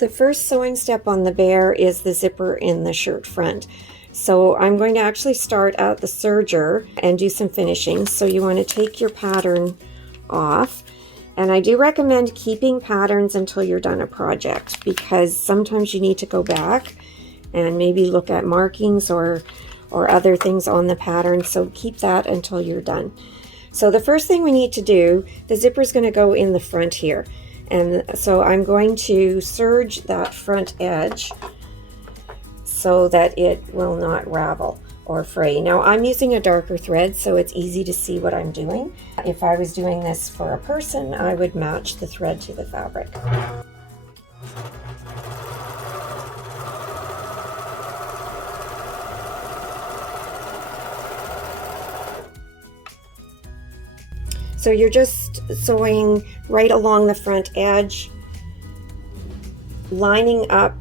The first sewing step on the bear is the zipper in the shirt front. So I'm going to actually start at the serger and do some finishing. So you want to take your pattern off. And I do recommend keeping patterns until you're done a project, because sometimes you need to go back and maybe look at markings or other things on the pattern. So keep that until you're done. So the first thing we need to do, the zipper is going to go in the front here. And so I'm going to serge that front edge so that it will not ravel or fray. Now I'm using a darker thread, so it's easy to see what I'm doing. If I was doing this for a person, I would match the thread to the fabric. So you're just sewing right along the front edge, lining up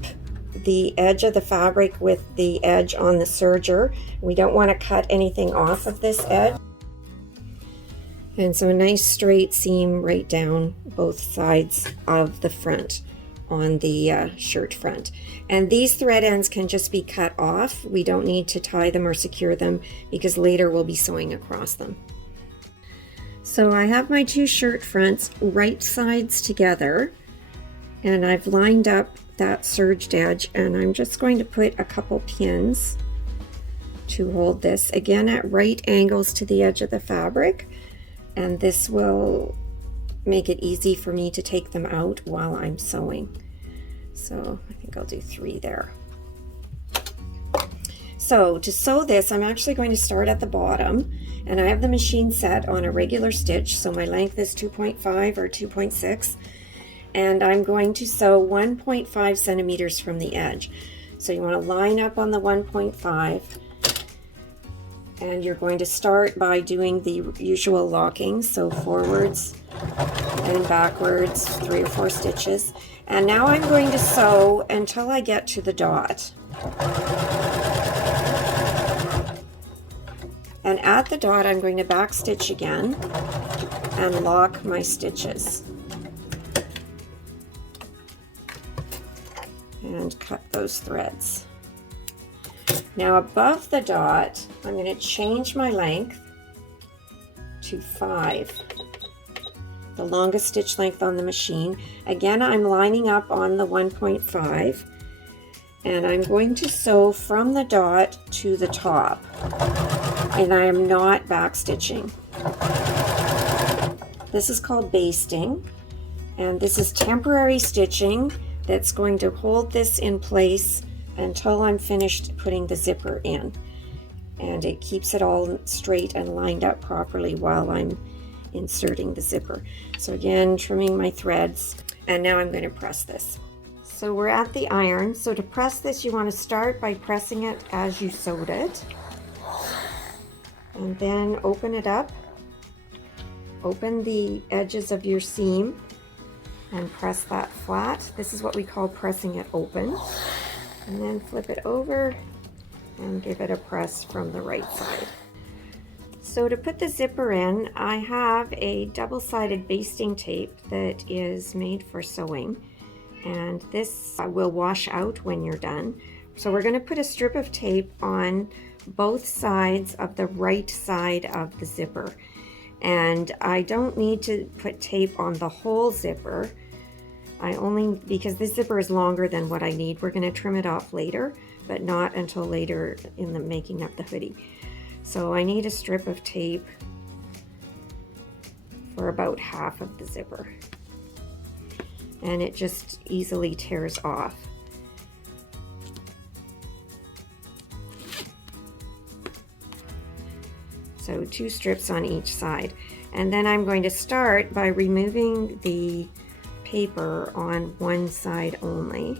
the edge of the fabric with the edge on the serger. We don't want to cut anything off of this edge. And so a nice straight seam right down both sides of the front on the shirt front. And these thread ends can just be cut off. We don't need to tie them or secure them because later we'll be sewing across them. So I have my two shirt fronts right sides together, and I've lined up that serged edge, and I'm just going to put a couple pins to hold this, again at right angles to the edge of the fabric, and this will make it easy for me to take them out while I'm sewing. So I think I'll do 3 there. So to sew this, I'm actually going to start at the bottom, and I have the machine set on a regular stitch, so my length is 2.5 or 2.6, and I'm going to sew 1.5 centimeters from the edge. So you want to line up on the 1.5, and you're going to start by doing the usual locking, so forwards and backwards, 3 or 4 stitches. And now I'm going to sew until I get to the dot. And at the dot, I'm going to back stitch again and lock my stitches. And cut those threads. Now above the dot, I'm going to change my length to 5, the longest stitch length on the machine. Again, I'm lining up on the 1.5, and I'm going to sew from the dot to the top, and I am not back stitching. This is called basting, and this is temporary stitching that's going to hold this in place until I'm finished putting the zipper in, and it keeps it all straight and lined up properly while I'm inserting the zipper. So again, trimming my threads, and now I'm going to press this. So we're at the iron. So to press this, you want to start by pressing it as you sewed it, and then open it up, open the edges of your seam and press that flat. This is what we call pressing it open. And then flip it over and give it a press from the right side. So to put the zipper in, I have a double-sided basting tape that is made for sewing, and this will wash out when you're done. So we're going to put a strip of tape on both sides of the right side of the zipper, and I don't need to put tape on the whole zipper. Because this zipper is longer than what I need. We're going to trim it off later, but not until later in the making up the hoodie. So I need a strip of tape for about half of the zipper, and it just easily tears off. So 2 strips on each side, and then I'm going to start by removing the paper on one side only.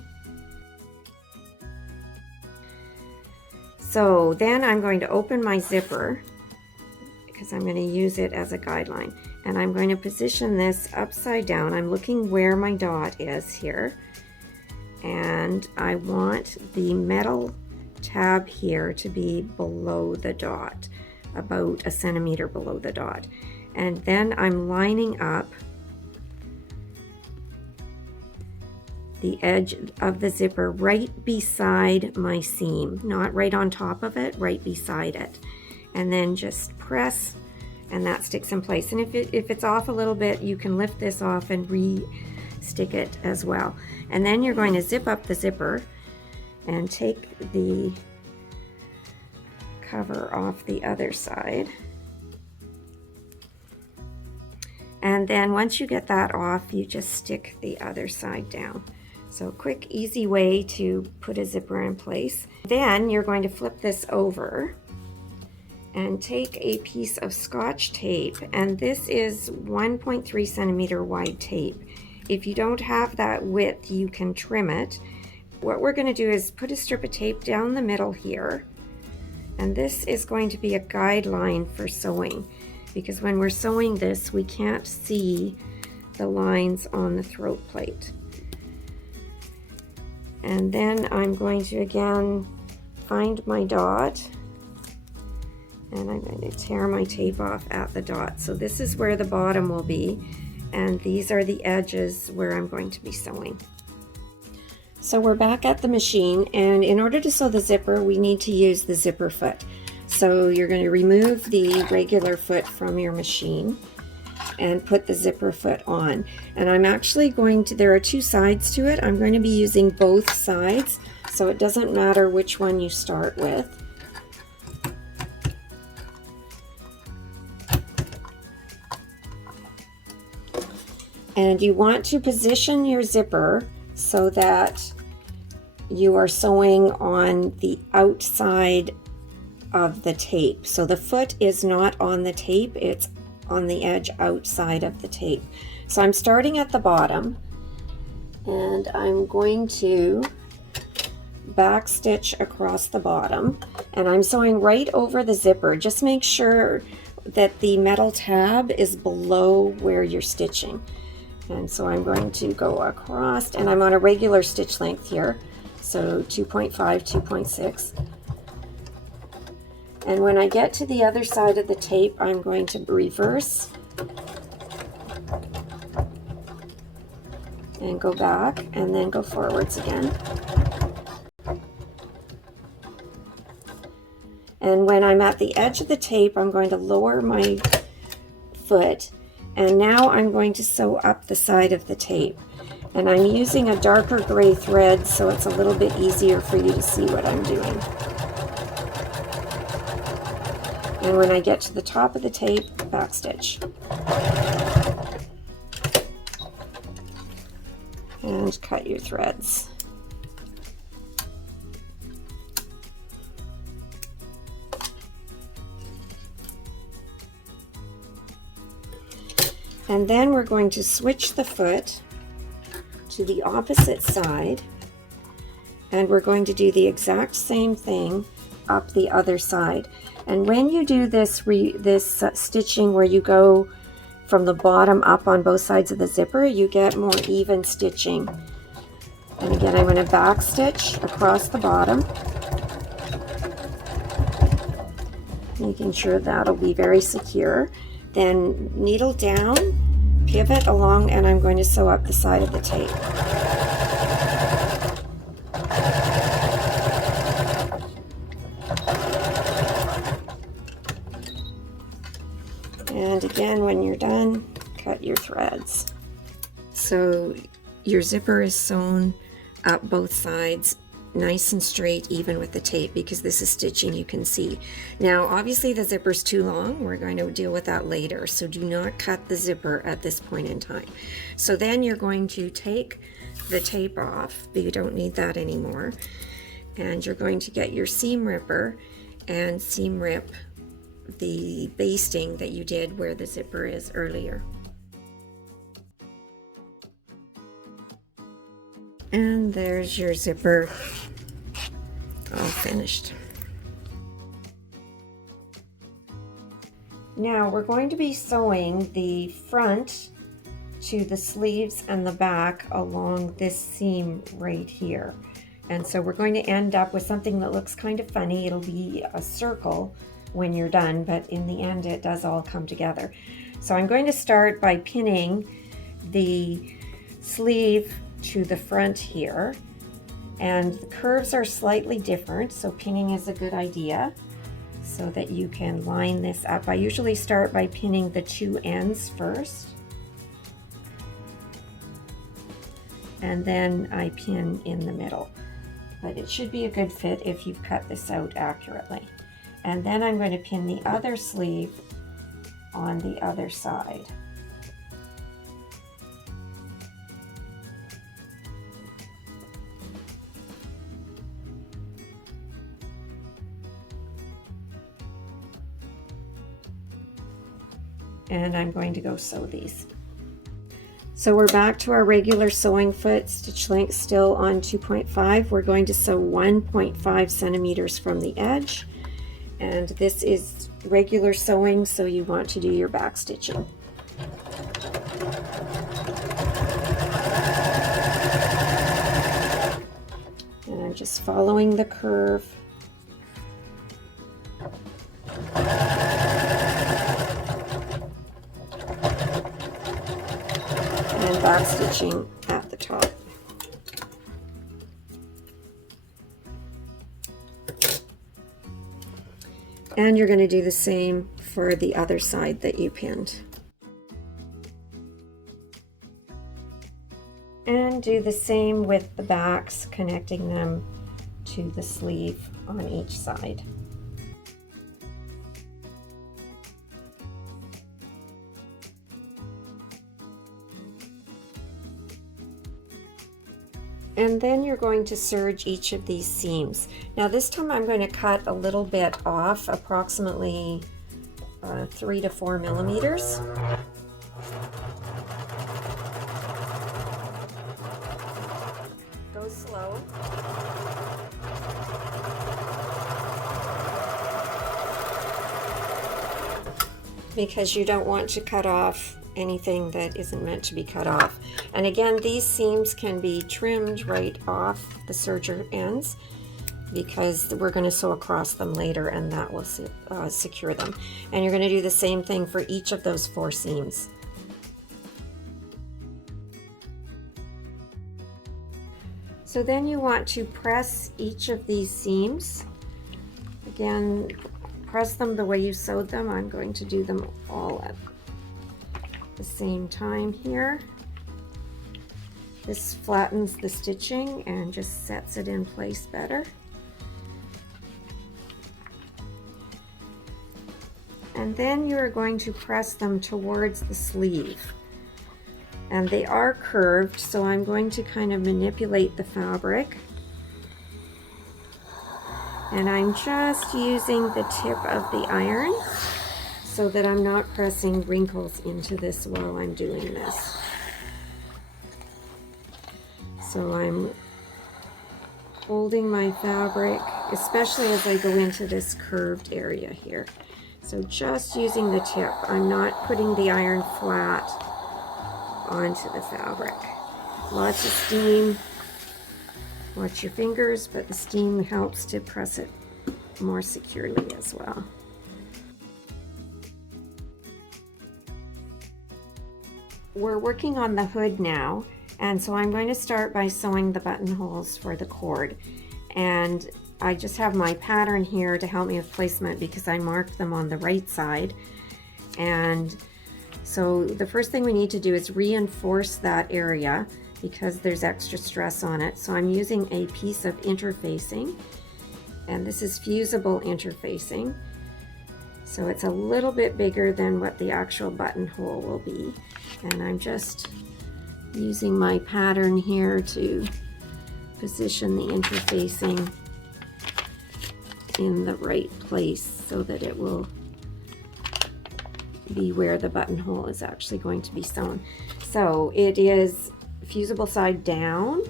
So then I'm going to open my zipper because I'm going to use it as a guideline, and I'm going to position this upside down. I'm looking where my dot is here, and I want the metal tab here to be below the dot, about 1 centimeter below the dot. And then I'm lining up the edge of the zipper right beside my seam, not right on top of it, right beside it. And then just press, and that sticks in place. And if it's off a little bit, you can lift this off and re-stick it as well. And then you're going to zip up the zipper and take the cover off the other side. And then once you get that off, you just stick the other side down. So quick, easy way to put a zipper in place. Then you're going to flip this over and take a piece of scotch tape, and this is 1.3 centimeter wide tape. If you don't have that width, you can trim it. What we're going to do is put a strip of tape down the middle here, and this is going to be a guideline for sewing, because when we're sewing this, we can't see the lines on the throat plate. And then I'm going to again find my dot, and I'm going to tear my tape off at the dot. So this is where the bottom will be, and these are the edges where I'm going to be sewing. So we're back at the machine, and in order to sew the zipper, we need to use the zipper foot. So you're going to remove the regular foot from your machine and put the zipper foot on. And I'm actually going to, there are two sides to it. I'm going to be using both sides, so it doesn't matter which one you start with. And you want to position your zipper so that you are sewing on the outside of the tape. So the foot is not on the tape, it's on the edge outside of the tape. So I'm starting at the bottom, and I'm going to back stitch across the bottom, and I'm sewing right over the zipper. Just make sure that the metal tab is below where you're stitching. And so I'm going to go across, and I'm on a regular stitch length here, so 2.5, 2.6. And when I get to the other side of the tape, I'm going to reverse and go back, and then go forwards again. And when I'm at the edge of the tape, I'm going to lower my foot, and now I'm going to sew up the side of the tape. And I'm using a darker gray thread, so it's a little bit easier for you to see what I'm doing. And when I get to the top of the tape, backstitch. And cut your threads. And then we're going to switch the foot to the opposite side, and we're going to do the exact same thing up the other side. And when you do this stitching where you go from the bottom up on both sides of the zipper, you get more even stitching. And again, I'm going to back stitch across the bottom, making sure that'll be very secure. Then needle down, pivot along, and I'm going to sew up the side of the tape. And again, when you're done, cut your threads. So your zipper is sewn up both sides, nice and straight, even with the tape, because this is stitching you can see. Now obviously the zipper's too long, we're going to deal with that later, so do not cut the zipper at this point in time. So then you're going to take the tape off, but you don't need that anymore, and you're going to get your seam ripper and seam rip the basting that you did where the zipper is earlier. And there's your zipper all finished. Now we're going to be sewing the front to the sleeves and the back along this seam right here. And so we're going to end up with something that looks kind of funny. It'll be a circle when you're done, but in the end it does all come together. So I'm going to start by pinning the sleeve to the front here, and the curves are slightly different, so pinning is a good idea so that you can line this up. I usually start by pinning the two ends first, and then I pin in the middle, but it should be a good fit if you've cut this out accurately. And then I'm going to pin the other sleeve on the other side. And I'm going to go sew these. So we're back to our regular sewing foot, stitch length still on 2.5. We're going to sew 1.5 centimeters from the edge. And this is regular sewing, so you want to do your back stitching. And I'm just following the curve. And back stitching at the top. And you're going to do the same for the other side that you pinned. And do the same with the backs, connecting them to the sleeve on each side. And then you're going to serge each of these seams. Now this time I'm going to cut a little bit off, approximately 3 to 4 millimeters. Go slow. Because you don't want to cut off anything that isn't meant to be cut off. And again, these seams can be trimmed right off the serger ends because we're going to sew across them later, and that will secure them. And you're going to do the same thing for each of those 4 seams. So then you want to press each of these seams. Again, press them the way you sewed them. I'm going to do them all at the same time here. This flattens the stitching and just sets it in place better. And then you're going to press them towards the sleeve. And they are curved, so I'm going to kind of manipulate the fabric. And I'm just using the tip of the iron so that I'm not pressing wrinkles into this while I'm doing this. So I'm holding my fabric, especially as I go into this curved area here. So just using the tip. I'm not putting the iron flat onto the fabric. Lots of steam. Watch your fingers, but the steam helps to press it more securely as well. We're working on the hood now, and so I'm going to start by sewing the buttonholes for the cord. And I just have my pattern here to help me with placement because I marked them on the right side. And so the first thing we need to do is reinforce that area because there's extra stress on it. So I'm using a piece of interfacing, and this is fusible interfacing. So it's a little bit bigger than what the actual buttonhole will be. And I'm just using my pattern here to position the interfacing in the right place so that it will be where the buttonhole is actually going to be sewn. So it is fusible side down,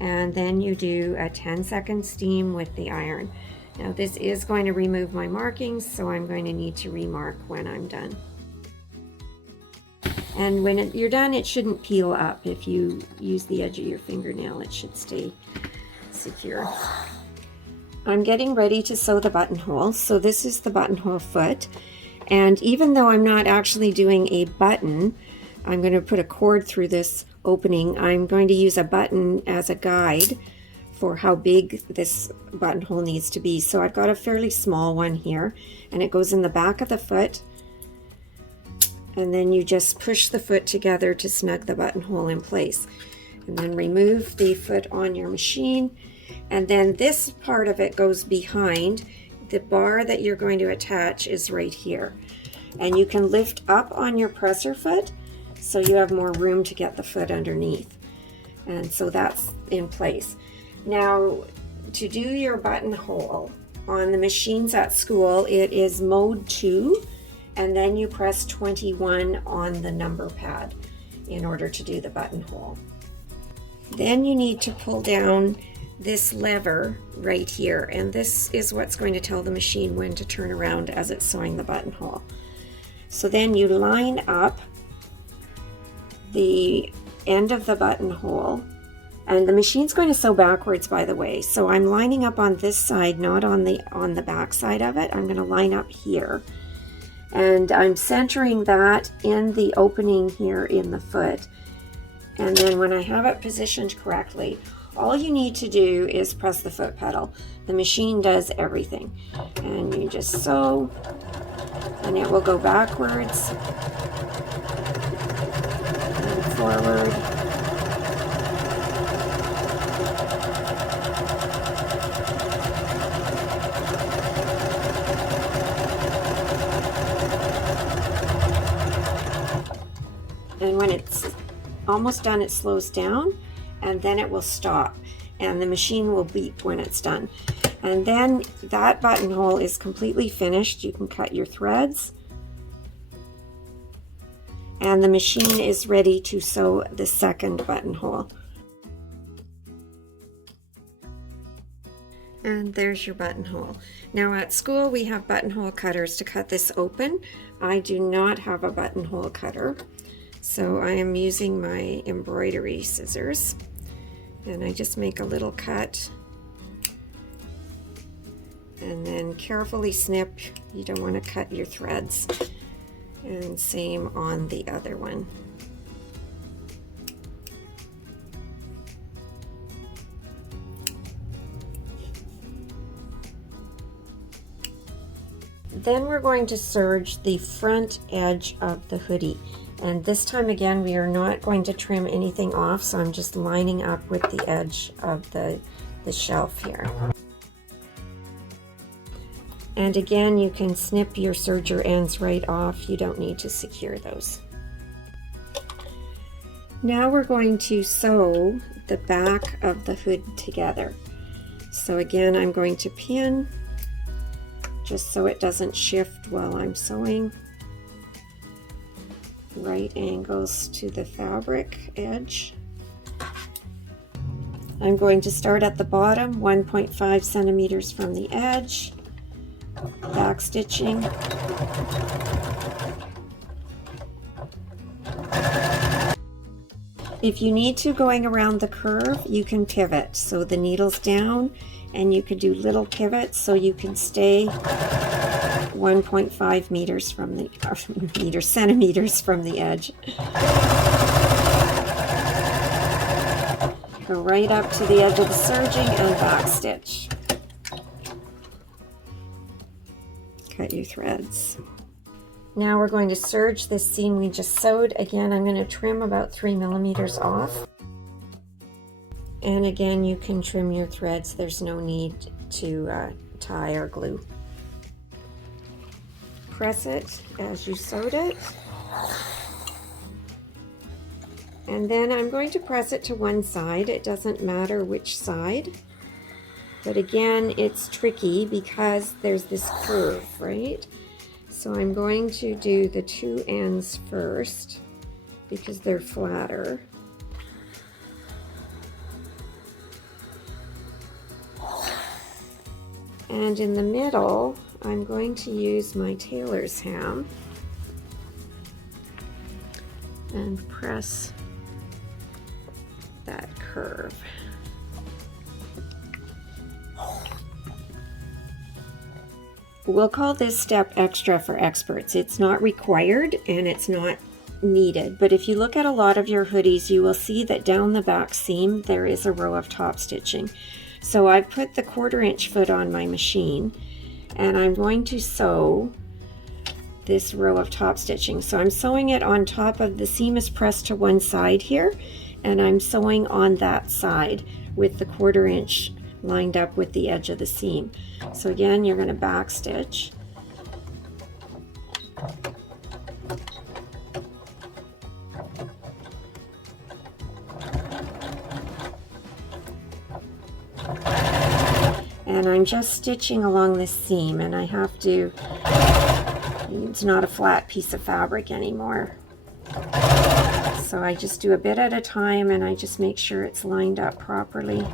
and then you do a 10-second steam with the iron. Now this is going to remove my markings, so I'm going to need to remark when I'm done. And when you're done, it shouldn't peel up. If you use the edge of your fingernail, it should stay secure. I'm getting ready to sew the buttonhole. So this is the buttonhole foot. And even though I'm not actually doing a button, I'm going to put a cord through this opening, I'm going to use a button as a guide for how big this buttonhole needs to be. So I've got a fairly small one here, and it goes in the back of the foot, and then you just push the foot together to snug the buttonhole in place, and then remove the foot on your machine, and then this part of it goes behind. The bar that you're going to attach is right here, and you can lift up on your presser foot so you have more room to get the foot underneath, and so that's in place. Now, to do your buttonhole on the machines at school, it is mode 2, and then you press 21 on the number pad in order to do the buttonhole. Then you need to pull down this lever right here, and this is what's going to tell the machine when to turn around as it's sewing the buttonhole. So then you line up the end of the buttonhole, and the machine's going to sew backwards, by the way, so I'm lining up on this side, not on the back side of it. I'm going to line up here, and I'm centering that in the opening here in the foot. And then when I have it positioned correctly, all you need to do is press the foot pedal. The machine does everything, and you just sew, and it will go backwards and forward. And when it's almost done, it slows down, and then it will stop, and the machine will beep when it's done. And then that buttonhole is completely finished. You can cut your threads, and the machine is ready to sew the second buttonhole. And there's your buttonhole. Now at school we have buttonhole cutters to cut this open. I do not have a buttonhole cutter, so I am using my embroidery scissors, and I just make a little cut and then carefully snip. You don't want to cut your threads, and same on the other one. Then we're going to serge the front edge of the hoodie. And this time again, we are not going to trim anything off, so I'm just lining up with the edge of the shelf here. And again, you can snip your serger ends right off. You don't need to secure those. Now we're going to sew the back of the hood together. So again, I'm going to pin just so it doesn't shift while I'm sewing. Right angles to the fabric edge. I'm going to start at the bottom, 1.5 centimeters from the edge, back stitching. If you need to going around the curve, you can pivot. So the needle's down, and you could do little pivots so you can stay 1.5 meters from the centimeters from the edge. Go right up to the edge of the serging and back stitch. Cut your threads. Now we're going to serge this seam we just sewed. Again, I'm going to trim about 3 millimeters off. And again, you can trim your threads. There's no need to tie or glue. Press it as you sewed it. And then I'm going to press it to one side. It doesn't matter which side. But again, it's tricky because there's this curve, right? So I'm going to do the two ends first because they're flatter. And in the middle, I'm going to use my tailor's ham and press that curve. We'll call this step extra for experts. It's not required and it's not needed, but if you look at a lot of your hoodies, you will see that down the back seam there is a row of top stitching. So I've put the 1/4" foot on my machine, and I'm going to sew this row of top stitching. So I'm sewing it on top of the seam is pressed to one side here, and I'm sewing on that side with the 1/4" lined up with the edge of the seam. So again, you're going to back stitch. And I'm just stitching along this seam, and I have to, it's not a flat piece of fabric anymore. So I just do a bit at a time, and I just make sure it's lined up properly.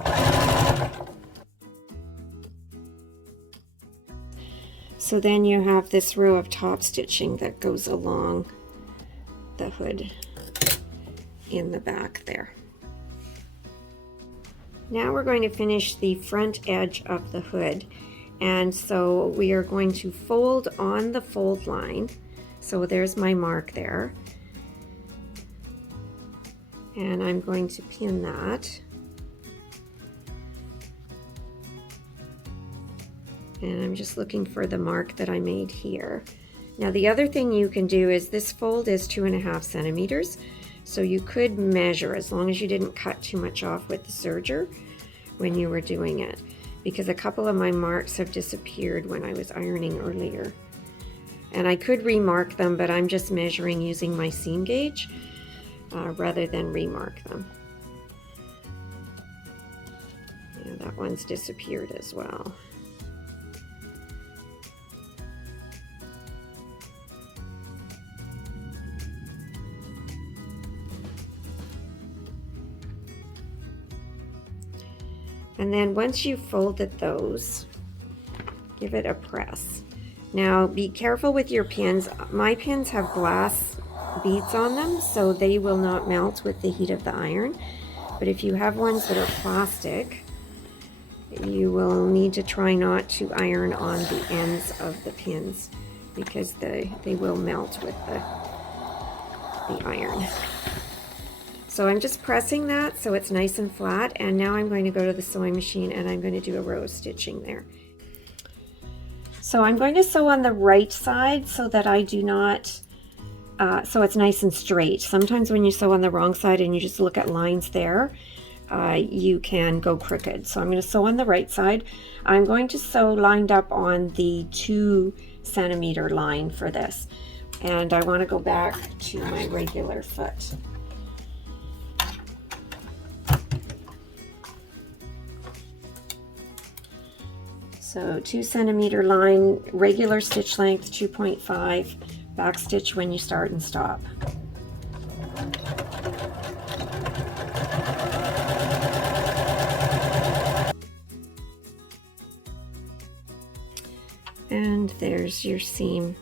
So then you have this row of top stitching that goes along the hood in the back there. Now we're going to finish the front edge of the hood, and so we are going to fold on the fold line. So there's my mark there, and I'm going to pin that, and I'm just looking for the mark that I made here. Now the other thing you can do is, this fold is 2.5 centimeters. So you could measure, as long as you didn't cut too much off with the serger when you were doing it, because a couple of my marks have disappeared when I was ironing earlier. And I could remark them, but I'm just measuring using my seam gauge rather than remark them. Yeah, that one's disappeared as well. And then once you've folded those, give it a press. Now be careful with your pins. My pins have glass beads on them, so they will not melt with the heat of the iron. But if you have ones that are plastic, you will need to try not to iron on the ends of the pins, because they will melt with the iron. So I'm just pressing that so it's nice and flat, and now I'm going to go to the sewing machine and I'm going to do a row of stitching there. So I'm going to sew on the right side so that I do not, so it's nice and straight. Sometimes when you sew on the wrong side and you just look at lines there, you can go crooked. So I'm going to sew on the right side. I'm going to sew lined up on the 2 centimeter line for this. And I want to go back to my regular foot. So 2 centimeter line, regular stitch length 2.5, back stitch when you start and stop. And there's your seam.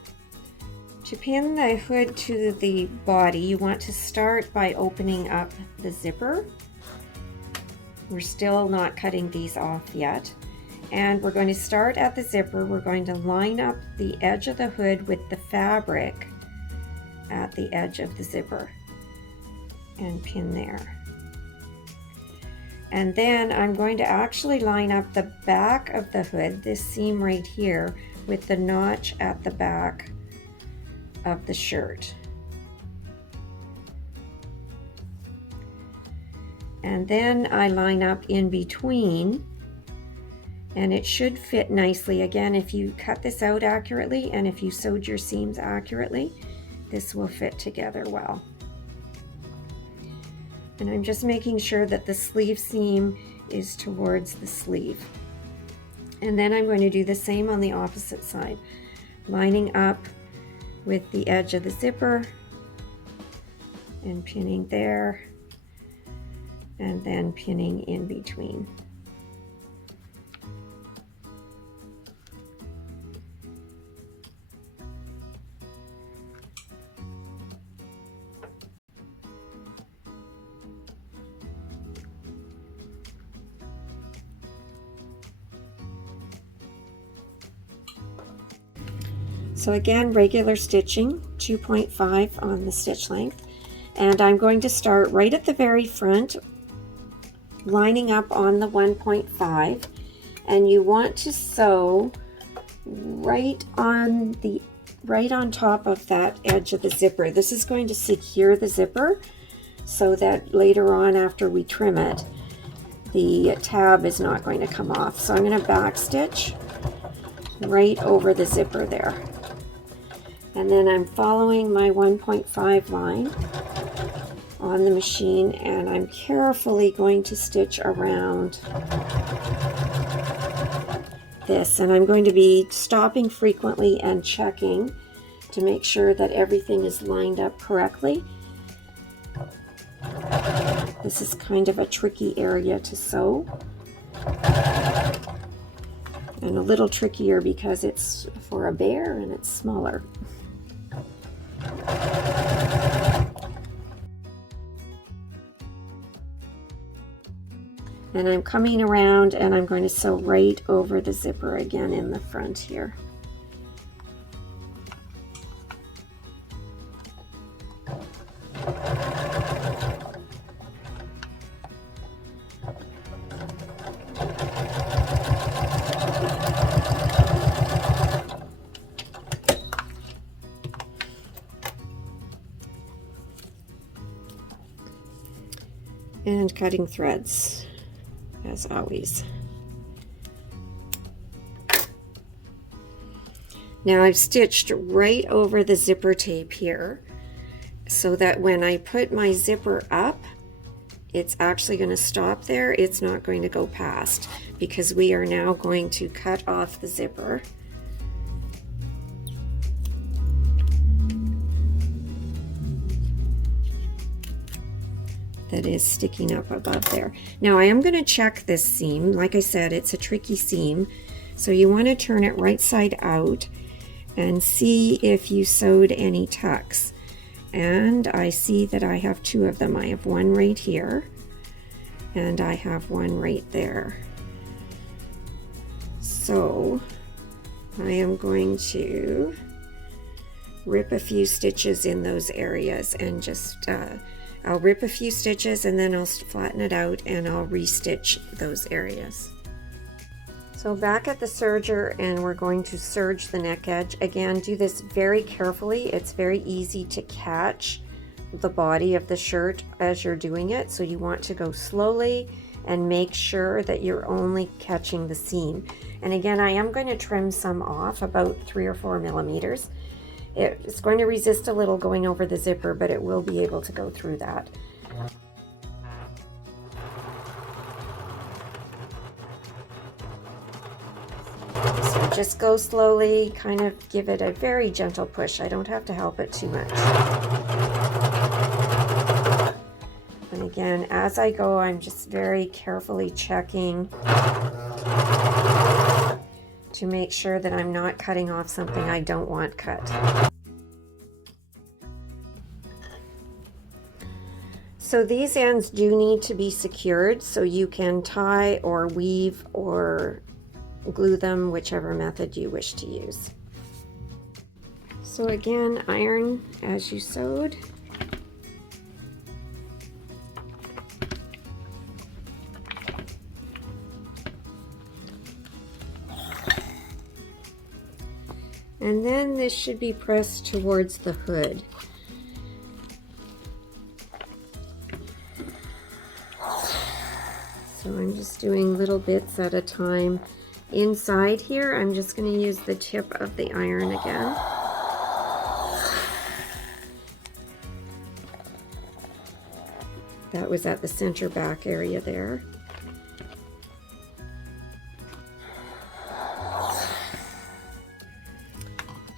To pin the hood to the body, you want to start by opening up the zipper. We're still not cutting these off yet. And we're going to start at the zipper. We're going to line up the edge of the hood with the fabric at the edge of the zipper and pin there. And then I'm going to actually line up the back of the hood, this seam right here, with the notch at the back of the shirt. And then I line up in between, and it should fit nicely. Again, if you cut this out accurately and if you sewed your seams accurately, this will fit together well. And I'm just making sure that the sleeve seam is towards the sleeve. And then I'm going to do the same on the opposite side, lining up with the edge of the zipper and pinning there, and then pinning in between. So again, regular stitching, 2.5 on the stitch length. And I'm going to start right at the very front, lining up on the 1.5. And you want to sew right on top of that edge of the zipper. This is going to secure the zipper so that later on after we trim it, the tab is not going to come off. So I'm going to back stitch right over the zipper there. And then I'm following my 1.5 line on the machine, and I'm carefully going to stitch around this, and I'm going to be stopping frequently and checking to make sure that everything is lined up correctly. This is kind of a tricky area to sew, and a little trickier because it's for a bear and it's smaller. And I'm coming around and I'm going to sew right over the zipper again in the front here. And cutting threads, as always. Now I've stitched right over the zipper tape here so that when I put my zipper up, it's actually going to stop there. It's not going to go past because we are now going to cut off the zipper. That is sticking up above there. Now I am going to check this seam. Like I said, it's a tricky seam, so you want to turn it right side out and see if you sewed any tucks. And I see that I have two of them. I have one right here and I have one right there. So I am going to rip a few stitches in those areas and just I'll rip a few stitches and then I'll flatten it out and I'll restitch those areas. So back at the serger, and we're going to serge the neck edge. Again, do this very carefully. It's very easy to catch the body of the shirt as you're doing it. So you want to go slowly and make sure that you're only catching the seam. And again, I am going to trim some off, about 3 or 4 millimeters. It's going to resist a little going over the zipper, but it will be able to go through that. So just go slowly, kind of give it a very gentle push. I don't have to help it too much. And again, as I go, I'm just very carefully checking to make sure that I'm not cutting off something I don't want cut. So these ends do need to be secured, so you can tie or weave or glue them, whichever method you wish to use. So again, iron as you sewed. And then this should be pressed towards the hood. So I'm just doing little bits at a time. Inside here, I'm just going to use the tip of the iron again. That was at the center back area there.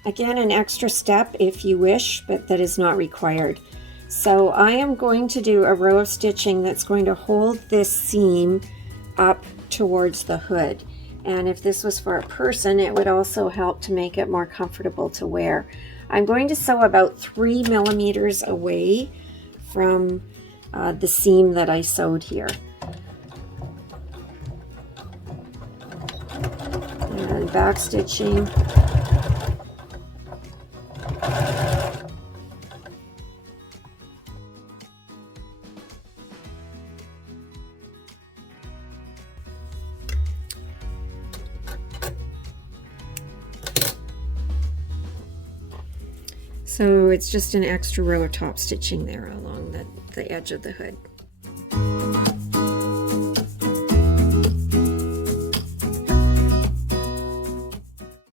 Again, an extra step if you wish, but that is not required. So I am going to do a row of stitching that's going to hold this seam up towards the hood. And if this was for a person, it would also help to make it more comfortable to wear. I'm going to sew about 3 millimeters away from the seam that I sewed here. And back stitching. So it's just an extra row of top stitching there along the edge of the hood.